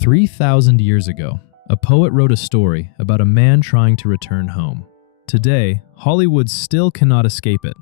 3,000 years ago, a poet wrote a story about a man trying to return home. Today, Hollywood still cannot escape it.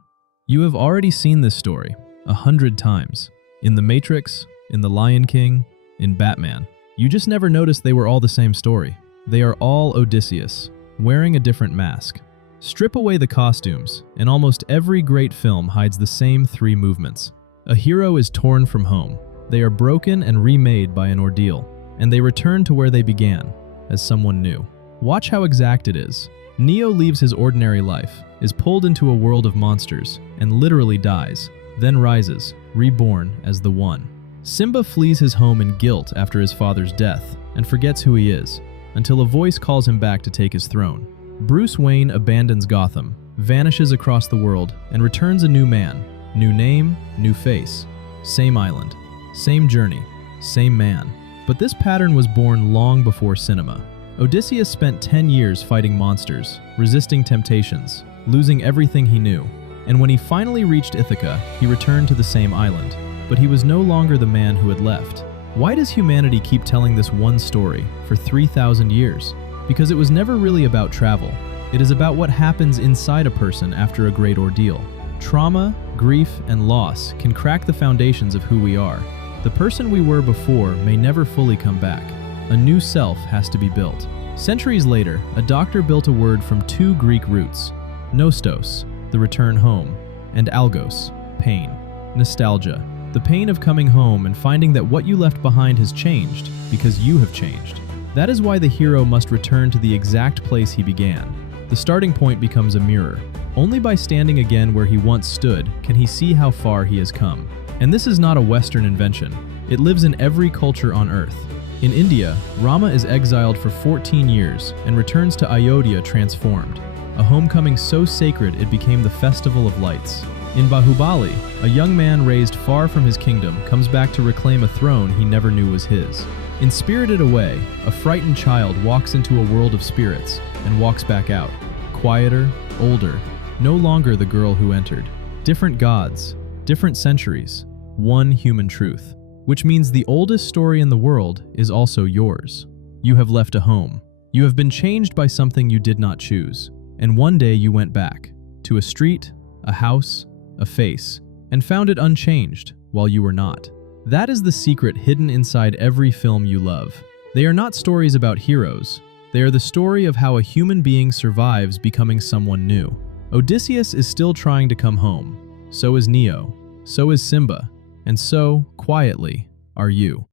You have already seen this story 100 times. In The Matrix, in The Lion King, in Batman. You just never noticed they were all the same story. They are all Odysseus, wearing a different mask. Strip away the costumes, and almost every great film hides the same three movements. A hero is torn from home. They are broken and remade by an ordeal, and they return to where they began, as someone new. Watch how exact it is. Neo leaves his ordinary life, is pulled into a world of monsters, and literally dies, then rises, reborn as the One. Simba flees his home in guilt after his father's death, and forgets who he is, until a voice calls him back to take his throne. Bruce Wayne abandons Gotham, vanishes across the world, and returns a new man. New name, new face. Same island, same journey, same man. But this pattern was born long before cinema. Odysseus spent 10 years fighting monsters, resisting temptations, losing everything he knew. And when he finally reached Ithaca, he returned to the same island. But he was no longer the man who had left. Why does humanity keep telling this one story for 3,000 years? Because it was never really about travel. It is about what happens inside a person after a great ordeal. Trauma, grief, and loss can crack the foundations of who we are. The person we were before may never fully come back. A new self has to be built. Centuries later, a doctor built a word from two Greek roots: nostos, the return home, and algos, pain. Nostalgia, the pain of coming home and finding that what you left behind has changed because you have changed. That is why the hero must return to the exact place he began. The starting point becomes a mirror. Only by standing again where he once stood can he see how far he has come. And this is not a Western invention. It lives in every culture on Earth. In India, Rama is exiled for 14 years and returns to Ayodhya transformed, a homecoming so sacred it became the festival of lights. In Bahubali, a young man raised far from his kingdom comes back to reclaim a throne he never knew was his. In Spirited Away, a frightened child walks into a world of spirits and walks back out, quieter, older, no longer the girl who entered. Different gods, different centuries, one human truth. Which means the oldest story in the world is also yours. You have left a home. You have been changed by something you did not choose. And one day you went back to a street, a house, a face, and found it unchanged while you were not. That is the secret hidden inside every film you love. They are not stories about heroes. They are the story of how a human being survives becoming someone new. Odysseus is still trying to come home. So is Neo. So is Simba. And so, quietly, are you.